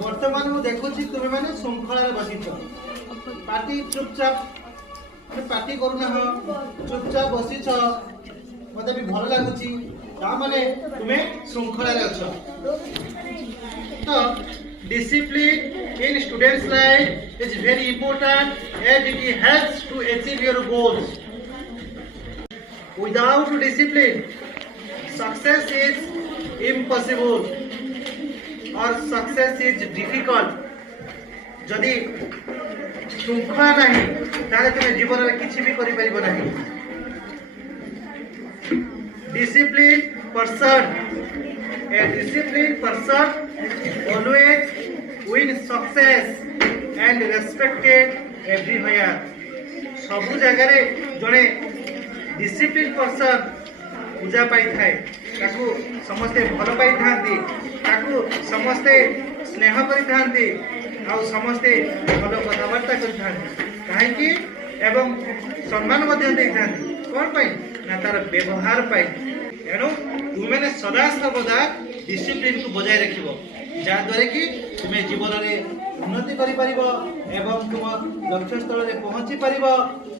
बर्तमान मु देखुची तुमे माने श्रृंखला बसिछ पार्टी चुपचाप पार्टी करूना हो चुपचाप बसिछ मते भी भल लागुची ता माने तुमे श्रृंखला रे अछ तो discipline in students life is very important as it helps to achieve your goals. Without discipline success is impossible or success is difficult. जदि श्रृंखला नहीं ताले तुम जीवन में किसी भी करि परिबो नहीं. Disciplined person, a disciplined person always win success and respected everywhere. सबु जगह रे जने डिसिप्लिन पर्सन पूजा पाई थाए ताकू समस्ते भल पाई थांती ताकू समस्ते स्नेह करि थांती आ समस्ते भल कथबार्ता करि थांती काहेकि एवं सम्मान मध्ये देई थांती कोन पाई ना तार व्यवहार पाई. एणु तुमे सदा सर्वदा डिसिप्लिन को बजाय रखिबो जहाँद्वारा कि तुम्हें जीवन में उन्नति कर तुम लक्ष्य स्थल में पहुँची पार.